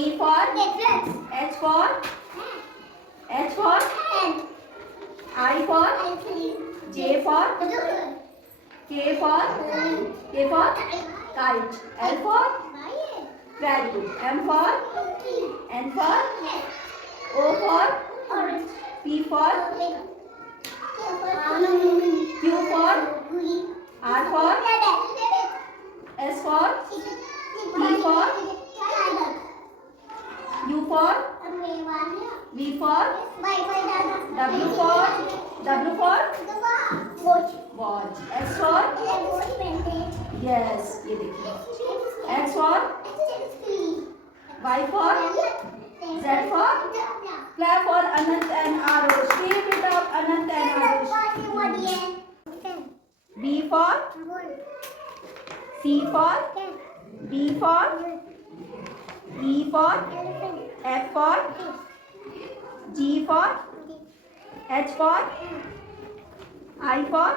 T for H for I for J for K for kite. L for very good. M for N for O for P for Q for R for S for T for U for V for W for watch. X for yes ये देखिए X for Y for Z for clap for Anant and Arush. Keep it up Anant and Arush. B for C for D for E for F for G for H for I for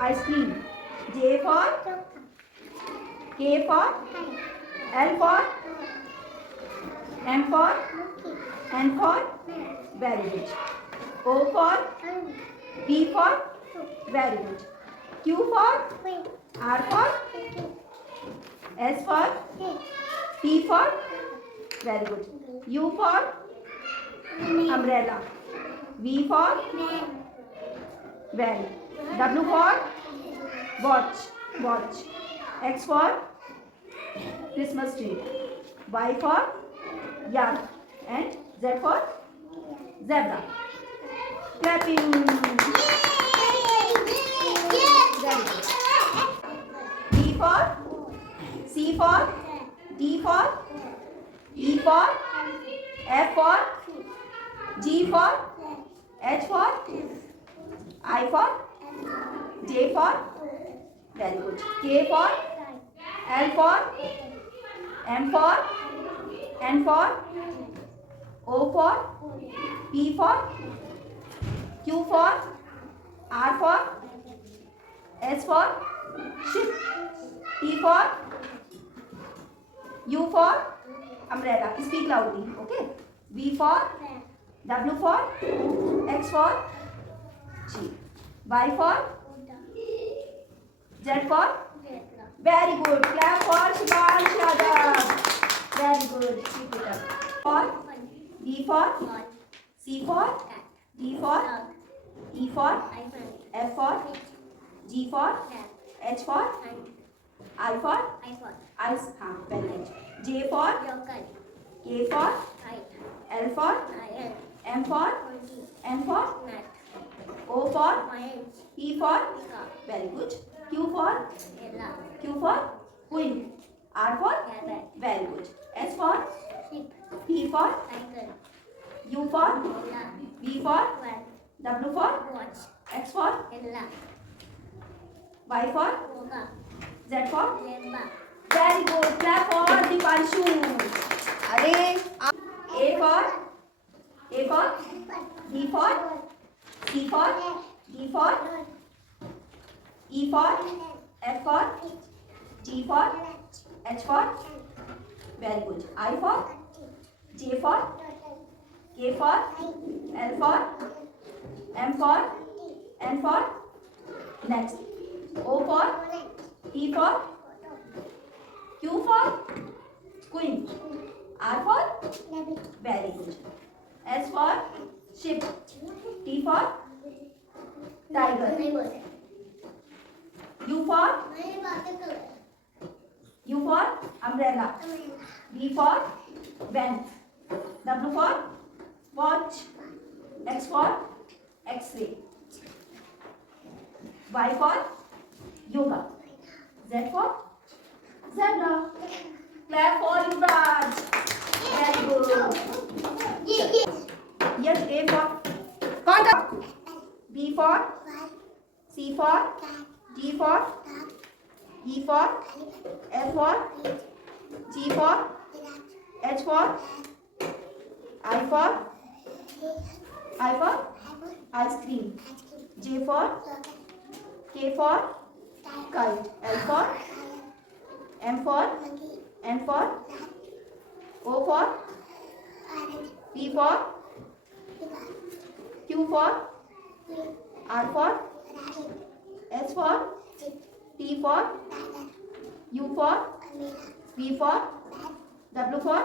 ice cream. J for K for L for M for N for very good. O for P for very good. Q for R for S for T for very good. U for umbrella. V for van. W for watch. X for Christmas tree. Y for yak and Z for zebra. Clapping. Very good. D for C for D for E for F for G for H for I for J for very good. K for L for M for N for O for P for Q for R for S for ship. T for U for umbrella. Speak loudly. Okay. V for W for X for G. Y for Z for very good. Clap for Shivansh Yadav. Very good. Keep it up. For D for C for D for E for F for G for H for I for ice. Very good. J for K for L for M for N for O for P for very good. Q for queen. R for very good. S for T for U for V for W for X for Y for Z for very good. Clap for Dipanshu. A for B for C for D for E for F for G for H for very good. I for J for K for L for M for N for next. O for P for Q for queen. R for very good. S for ship. T for tiger. U for umbrella. V for van. W for watch. X for X-ray. Y for yoga. Z for zebra. Clap for Yuvraj. Very good. Yes, A for contact. B for C for D for E for F for G for H for I for ice cream. J for K for kite. L for M for N for O for P for Q for R for S for T for U for V for W for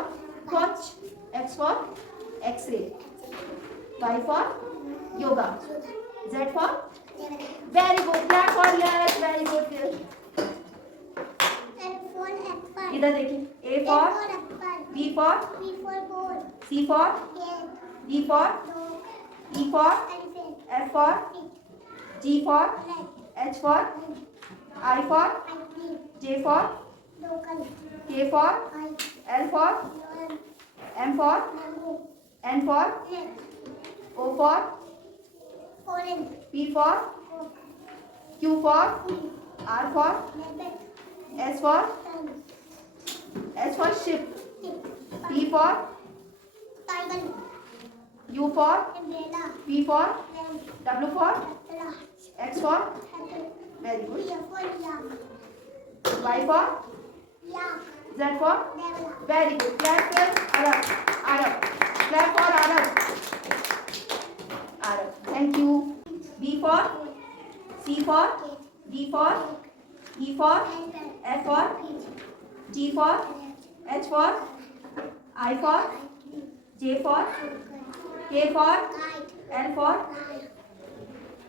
watch, X for X-ray, Y for yoga, Z for very good. Clap for yes, very good. इधर देखिए A for B for C for D for E for F for G for H for I for J for K for L for M for N for O for P for Q for R for S for ship, T for U for V for W for X for very good, Y for Z for very good. Clap for Arab. Clap for Arab. Thank you. B for C for D for E for F for G for H for I for J for K for L for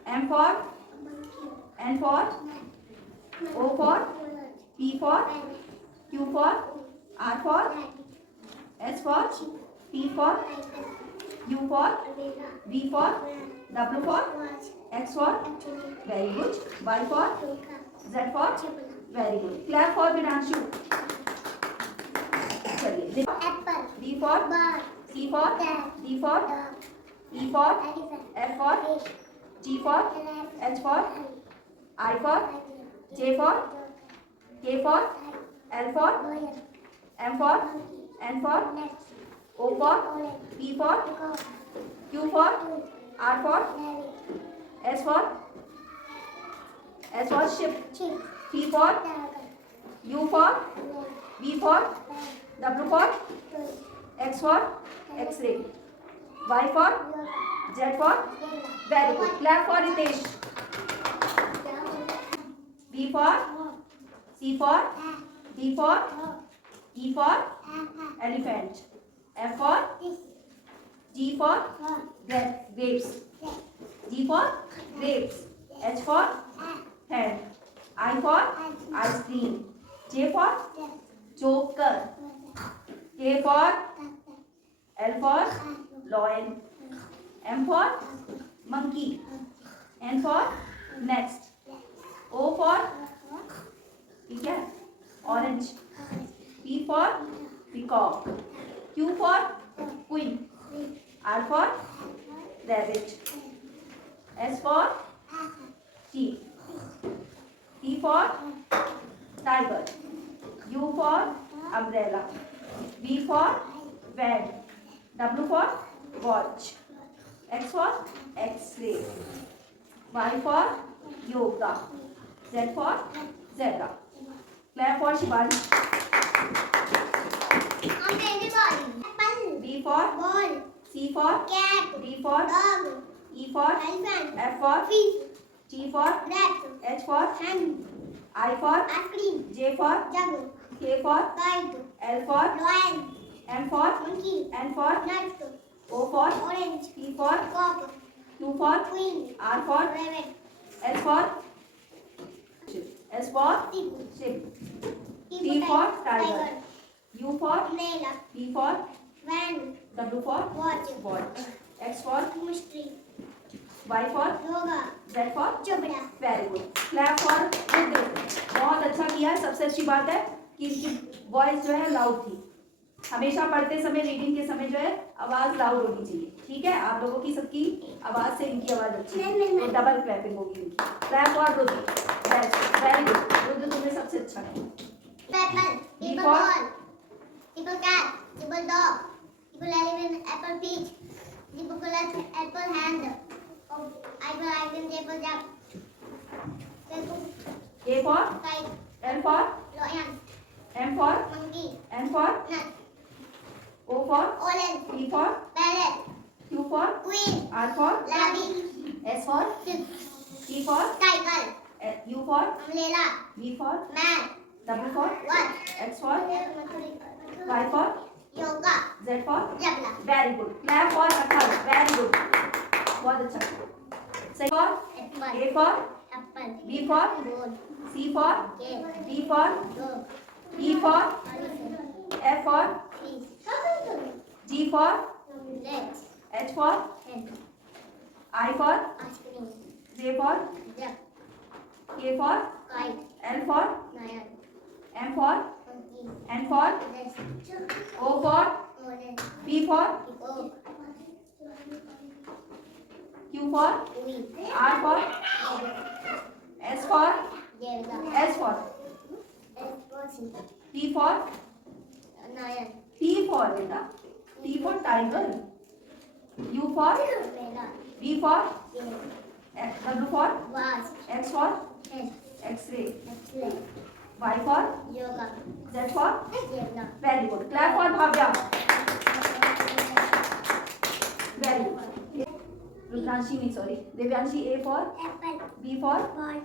M for N for O for P for Q for R for S for T for U for V for W for X for very good, Y for Z for very good. Clap for Vinashu. चलिए Apple. B for Ball. C for D for E for F for G for H for I for J for K for L for M for N for O for P for Q for R for S for ship, T for U for V for W for X for X-ray, Y for Z for very good. Clap for Ritesh. B for C for D for E for elephant, F for G for grapes, G for grapes, H for hand, I for ice cream, J for joker, K for L for lion, M for monkey, N for next, O for ठीक है orange, P for peacock, Q for queen, R for rabbit, S for sheep, T for tiger, U for umbrella, V for van, W for watch, X for X-ray, Y for yoga, Z for zebra. Clap for Shivani. Apple. B for Ball. C for Cat. D for Dog. E for Elephant. F for Fish. G for Rat. H for Hen. I for Ice cream. J for Jug. K for Kite. L for Lion. M for Monkey. N for Nut. O for Orange. P for Cock. Q for Queen. R for Rabbit. S for S for Sheep. ship, T T for tiger, U for Nail. P for Van. W for Watch. watch, X for Chemistry. Y for Yoga. Z for Chopra. Very good. Clap for Rudra. बहुत अच्छा किया. सबसे अच्छी बात है कि इसकी voice जो है लाउड थी. हमेशा पढ़ते समय रीडिंग के समय जो है आवाज लाउड होनी चाहिए. ठीक है, आप लोगों की सबकी आवाज से इनकी आवाज अच्छी है तो डबल क्लैपिंग होगी इनकी. Clap for Rudra. Very good. Rudra तुमने सबसे अच्छा किया. Apple. People ball. People cat. People dog. People elephant. Apple peach. People apple hand. Apple apple jug. A for Kite. L for Lion. M for Monkey. N for Nut. for orange. P for Parrot. Q for Queen. R for Rabbit. S for Six. T for Tiger. U for Umbrella. V for Man. W for Watch. X for Y for Yoga. Z for Zebra. Very good clap for Atal very good बहुत अच्छा सही for Apple. A for Apple. B for Ball. C for Cat. D for Dog. E for Elephant. F for Fish. G for Rat. H for Hen. I for Ice cream. J for Duck. K for Kite. L for Lion. M for Monkey. N for Horse. O for Orange. P for Hippo. Q for Queen. R for S for Zebra. S for Pussy. T for Lion. T for बेटा T for tiger U for Umbrella. B for Cat. W for Wasp. X for Hen. X-ray X-ray. Y for Yoga. Z for Zebra. Very good clap for Bhavya very good Rudranshi नहीं sorry Devyanshi A for Apple. B for Ball.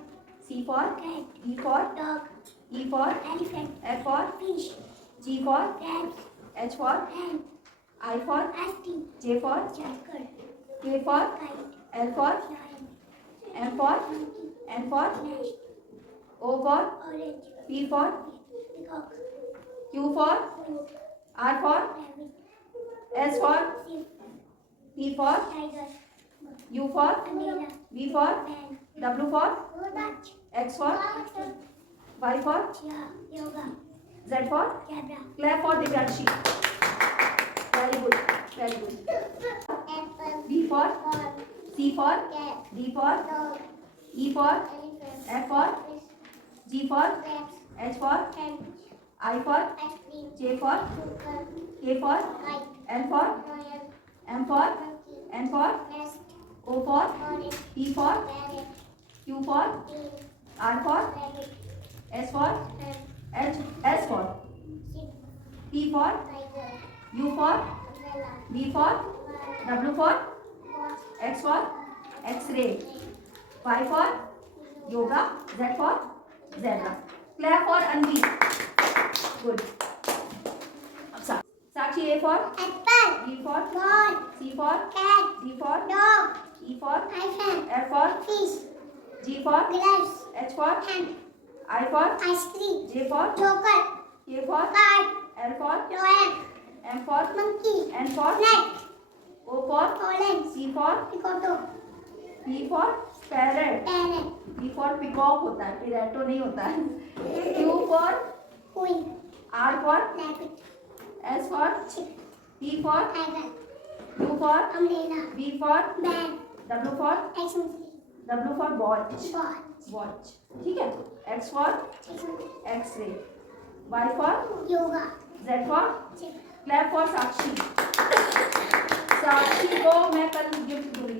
C for Cat. E for Dog. E for Elephant. F for Fish. G for Rat. H for Hen. I for Ice cream. J for Jackal. K for Kite. L for Lion. M for Monkey. N for Nest. O for Orange. P for Peacock. Q for Crow. R for Rabbit. S for Sheep. T for Tiger. U for Umbrella. V for Man. W for Dutch. X for Oxen. Y for Yoga. Z for Zebra. Clap for Divyanshi very good very good Apple. B for Ball. C for Cat. D for Dog. E for Elephant. F for Fish. G for Rat. H for Hen. I for Ice cream. J for Sugar. K for Kite. L for Lion. M for Monkey. N for Nest. O for Orange. P for Parrot. Q for Queen. R for Rabbit. S for Hen. S for Sheep. T for Tiger. U for Umbrella. B for Ball. W for Watch. X for X-ray Y for yoga Z for zebra clap for Anvi good अब Sakshi A for Apple. B for Ball. C for Cat. D for Dog. E for Elephant. F for Fish. G for Grapes. H for Hen. I for Ice cream. J for Yogurt. K for Card. L for Lion. M for Monkey. N for Net. O for Orange. C for Picoto. P for parrot Parrot. P for peacock होता है पिरेटो नहीं होता है Q for Queen. R for Rabbit. S for Sheep. T for Tiger. U for Umbrella. B ffor Man. W for W for watch. Watch. ठीक है. X for X-ray. Y for Yoga. Z for clap for साक्षी. साक्षी को मैं कल gift दूंगी.